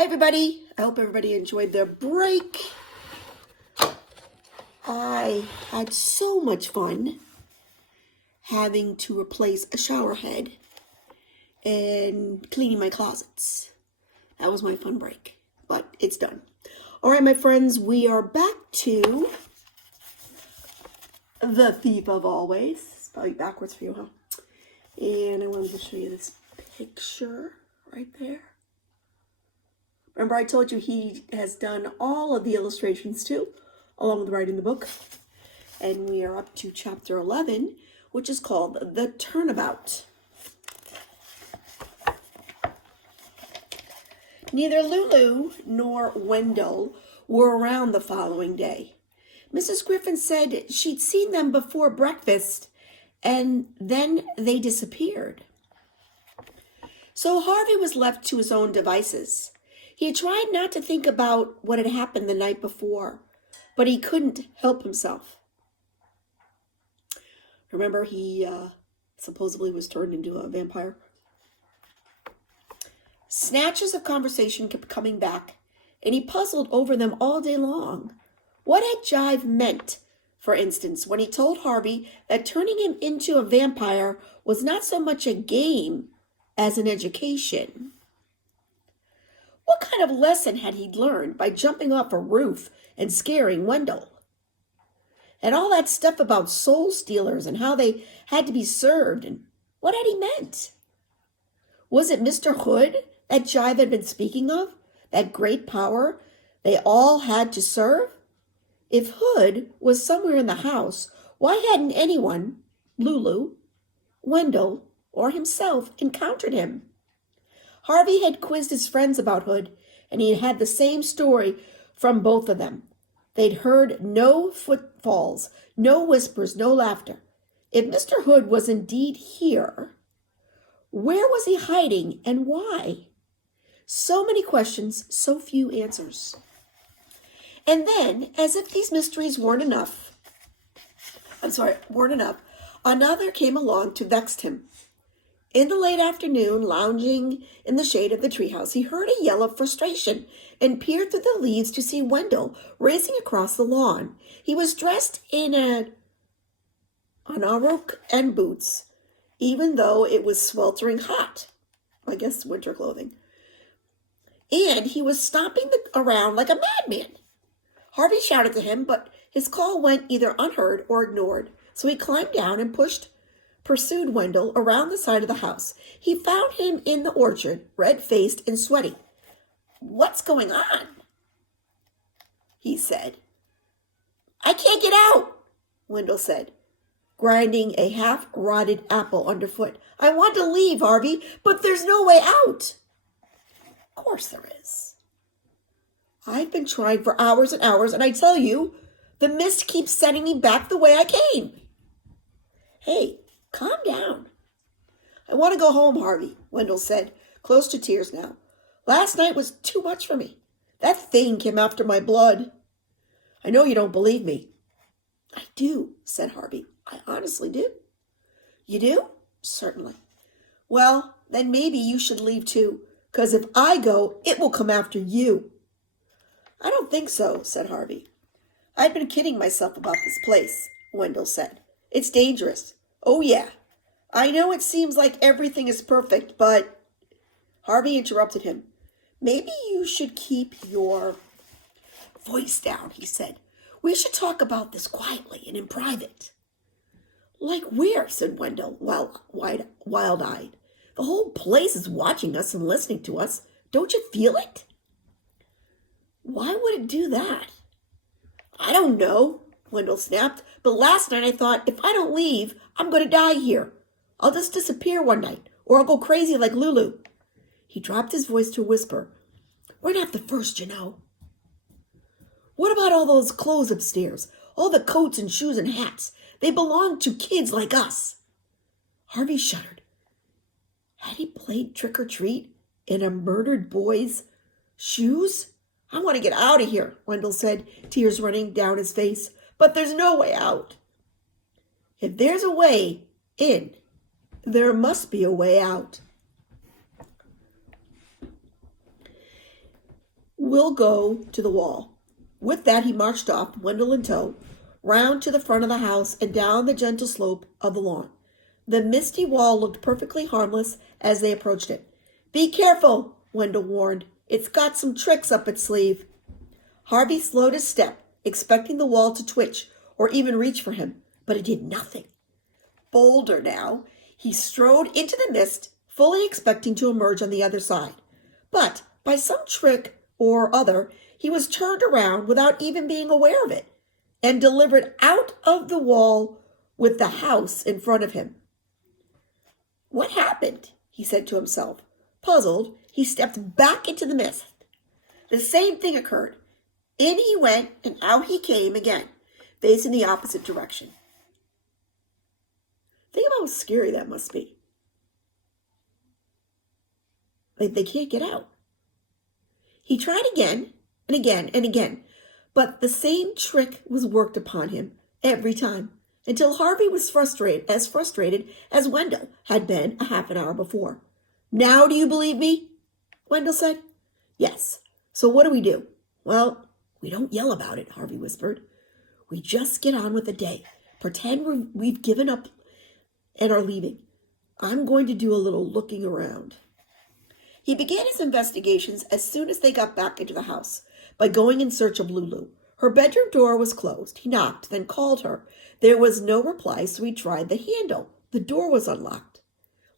Hi, everybody. I hope everybody enjoyed their break. I had so much fun having to replace a shower head and cleaning my closets. That was my fun break, but it's done. All right, my friends, we are back to The Thief of Always. It's probably backwards for you, huh? And I wanted to show you this picture right there. Remember, I told you he has done all of the illustrations too, along with writing the book. And we are up to chapter 11, which is called The Turnabout. Neither Lulu nor Wendell were around the following day. Mrs. Griffin said she'd seen them before breakfast, and then they disappeared. So Harvey was left to his own devices. He had tried not to think about what had happened the night before, but he couldn't help himself. Remember, he supposedly was turned into a vampire? Snatches of conversation kept coming back, and he puzzled over them all day long. What had Jive meant, for instance, when he told Harvey that turning him into a vampire was not so much a game as an education? What kind of lesson had he learned by jumping off a roof and scaring Wendell? And all that stuff about soul stealers and how they had to be served, and what had he meant? Was it Mr. Hood that Jive had been speaking of? That great power they all had to serve? If Hood was somewhere in the house, why hadn't anyone, Lulu, Wendell, or himself, encountered him? Harvey had quizzed his friends about Hood, and he had had the same story from both of them. They'd heard no footfalls, no whispers, no laughter. If Mr. Hood was indeed here, where was he hiding and why? So many questions, so few answers. And then, as if these mysteries weren't enough, another came along to vex him. In the late afternoon, lounging in the shade of the treehouse, he heard a yell of frustration and peered through the leaves to see Wendell racing across the lawn. He was dressed in an anorak and boots, even though it was sweltering hot. I guess winter clothing. And he was stomping around like a madman. Harvey shouted to him, but his call went either unheard or ignored, so he climbed down and pursued Wendell around the side of the house. He found him in the orchard, red-faced and sweaty. "What's going on?" he said. "I can't get out," Wendell said, grinding a half-rotted apple underfoot. "I want to leave, Harvey, but there's no way out." "Of course there is. I've been trying for hours and hours, and I tell you, the mist keeps sending me back the way I came." "Hey, calm down." "I want to go home, Harvey," Wendell said, close to tears now. "Last night was too much for me. That thing came after my blood." "I know you don't believe me." "I do," said Harvey. "I honestly do." "You do?" "Certainly." "Well, then maybe you should leave too, because if I go, it will come after you." "I don't think so," said Harvey. "I've been kidding myself about this place," Wendell said. "It's dangerous." "Oh, yeah. I know it seems like everything is perfect, but—" Harvey interrupted him. "Maybe you should keep your voice down," he said. "We should talk about this quietly and in private." "Like where?" said Wendell, wild-eyed. "The whole place is watching us and listening to us. Don't you feel it?" "Why would it do that?" "I don't know," Wendell snapped. "But last night I thought, if I don't leave, I'm going to die here. I'll just disappear one night, or I'll go crazy like Lulu." He dropped his voice to a whisper. "We're not the first, you know." "What about all those clothes upstairs? All the coats and shoes and hats? They belong to kids like us." Harvey shuddered. Had he played trick-or-treat in a murdered boy's shoes? "I want to get out of here," Wendell said, tears running down his face. "But there's no way out." "If there's a way in, there must be a way out." We'll go to the wall." With that, he marched off, Wendell in tow, round to the front of the house and down the gentle slope of the lawn. The misty wall looked perfectly harmless as they approached it. "Be careful," Wendell warned. "It's got some tricks up its sleeve." Harvey slowed his step, expecting the wall to twitch or even reach for him, but it did nothing. Bolder now, he strode into the mist, fully expecting to emerge on the other side. But by some trick or other, he was turned around without even being aware of it, and delivered out of the wall with the house in front of him. "What happened?" he said to himself. Puzzled, he stepped back into the mist. The same thing occurred. In he went, and out he came again, facing the opposite direction. Think about how scary that must be. Like they can't get out. He tried again and again and again, but the same trick was worked upon him every time, until Harvey was frustrated as Wendell had been a half an hour before. "Now do you believe me?" Wendell said. "Yes. So what do we do?" "Well, we don't yell about it," Harvey whispered. "We just get on with the day. Pretend we've given up and are leaving. I'm going to do a little looking around." He began his investigations as soon as they got back into the house by going in search of Lulu. Her bedroom door was closed. He knocked, then called her. There was no reply, so he tried the handle. The door was unlocked.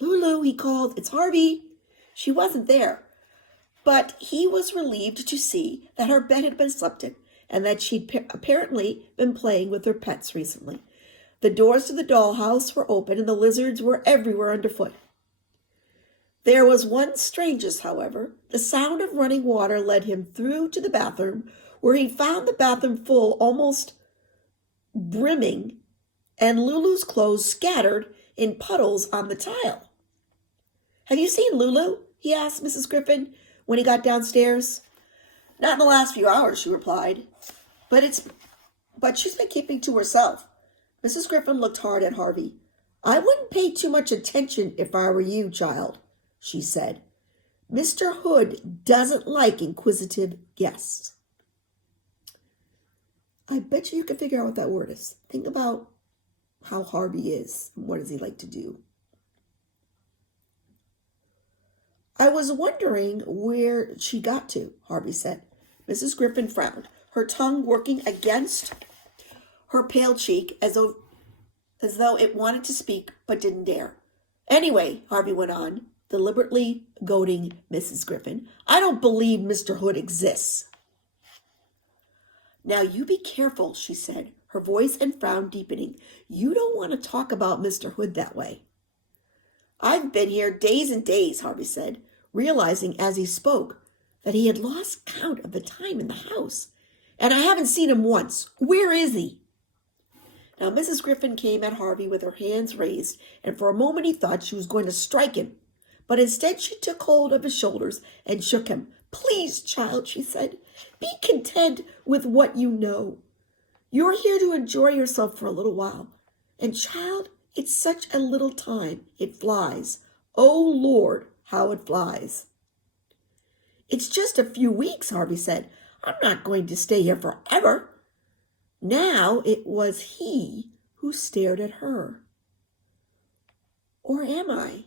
"Lulu," he called. "It's Harvey." She wasn't there, but he was relieved to see that her bed had been slept in and that she'd apparently been playing with her pets recently. The doors to the dollhouse were open and the lizards were everywhere underfoot. There was one strangeness, however. The sound of running water led him through to the bathroom, where he found the bathroom full, almost brimming, and Lulu's clothes scattered in puddles on the tile. "Have you seen Lulu?" he asked Mrs. Griffin when he got downstairs. "Not in the last few hours," she replied. But she's been keeping to herself." Mrs. Griffin looked hard at Harvey. "I wouldn't pay too much attention if I were you, child," she said. "Mr. Hood doesn't like inquisitive guests." I bet you can figure out what that word is. Think about how Harvey is and what does he like to do. "I was wondering where she got to," Harvey said. Mrs. Griffin frowned, her tongue working against her pale cheek as though it wanted to speak but didn't dare. "Anyway," Harvey went on, deliberately goading Mrs. Griffin, "I don't believe Mr. Hood exists." "Now you be careful," she said, her voice and frown deepening. "You don't want to talk about Mr. Hood that way." "I've been here days and days," Harvey said, realizing as he spoke that he had lost count of the time in the house. "And I haven't seen him once. Where is he?" Now Mrs. Griffin came at Harvey with her hands raised, and for a moment he thought she was going to strike him. But instead she took hold of his shoulders and shook him. "Please, child," she said, "be content with what you know. You're here to enjoy yourself for a little while. And child, it's such a little time. It flies. Oh, Lord, how it flies." "It's just a few weeks," Harvey said. "I'm not going to stay here forever." Now it was he who stared at her. "Or am I?"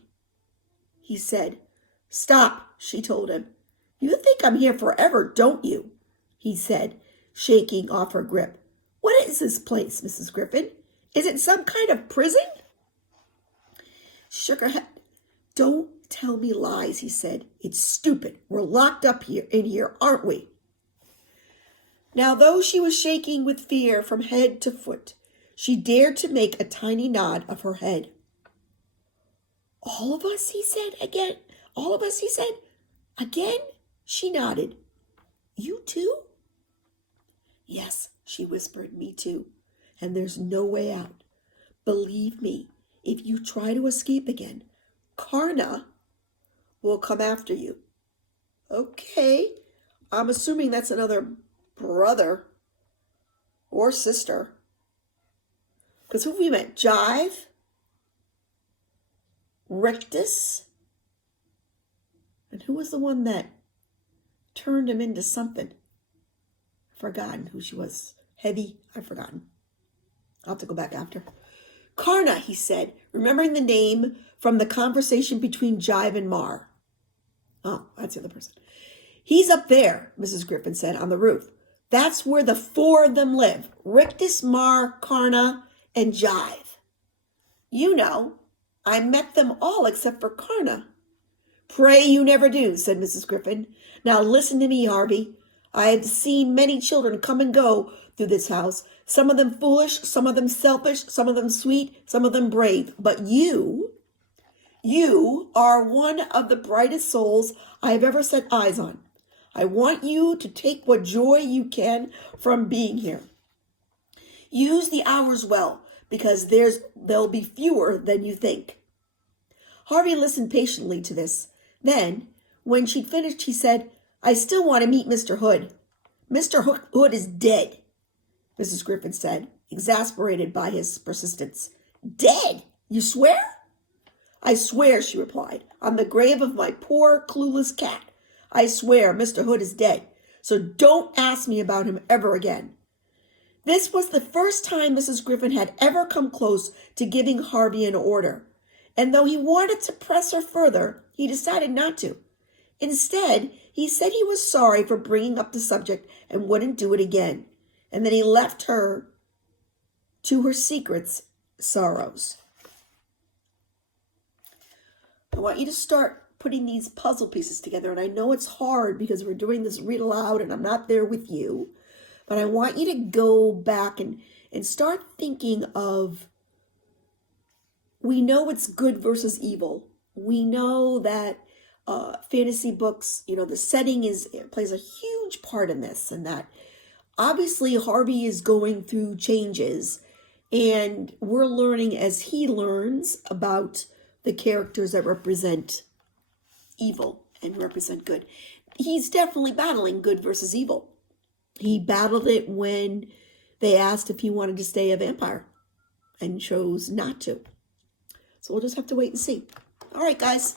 he said. "Stop," she told him. "You think I'm here forever, don't you?" he said, shaking off her grip. "What is this place, Mrs. Griffin? Is it some kind of prison?" She shook her head. "Don't tell me lies," he said. "It's stupid. We're locked up in here, aren't we?" Now, though she was shaking with fear from head to foot, she dared to make a tiny nod of her head. "All of us," he said again. "All of us," he said. Again, she nodded. "You too?" "Yes," she whispered, "me too. And there's no way out. Believe me, if you try to escape again, Karna will come after you." "Okay. I'm assuming that's another brother or sister. Because who have we met? Jive? Rictus? And who was the one that turned him into something. Forgotten who she was. Heavy, I've forgotten. I'll have to go back after. Karna, he said, remembering the name from the conversation between Jive and Mar. Oh, that's the other person. He's up there, Mrs. Griffin said, on the roof. That's where the 4 of them live. Rictus, Mar, Karna, and Jive. You know, I met them all except for Karna. Pray you never do, said Mrs. Griffin. Now listen to me, Harvey. I have seen many children come and go through this house. Some of them foolish, some of them selfish, some of them sweet, some of them brave. But you are one of the brightest souls I have ever set eyes on. I want you to take what joy you can from being here. Use the hours well, because there'll be fewer than you think. Harvey listened patiently to this. Then, when she'd finished, he said, I still want to meet Mr. Hood. Mr. Hood is dead, Mrs. Griffin said, exasperated by his persistence. Dead? You swear? I swear, she replied, on the grave of my poor, clueless cat. I swear Mr. Hood is dead, so don't ask me about him ever again. This was the first time Mrs. Griffin had ever come close to giving Harvey an order, and though he wanted to press her further, he decided not to. Instead, he said he was sorry for bringing up the subject and wouldn't do it again, and then he left her to her secret's sorrows. I want you to start putting these puzzle pieces together, and I know it's hard because we're doing this read aloud and I'm not there with you, but I want you to go back and start thinking of, we know it's good versus evil. We know that fantasy books, the setting plays a huge part in this, and that obviously Harvey is going through changes, and we're learning as he learns about the characters that represent evil and represent good. He's definitely battling good versus evil. He battled it when they asked if he wanted to stay a vampire and chose not to. So we'll just have to wait and see. All right, guys.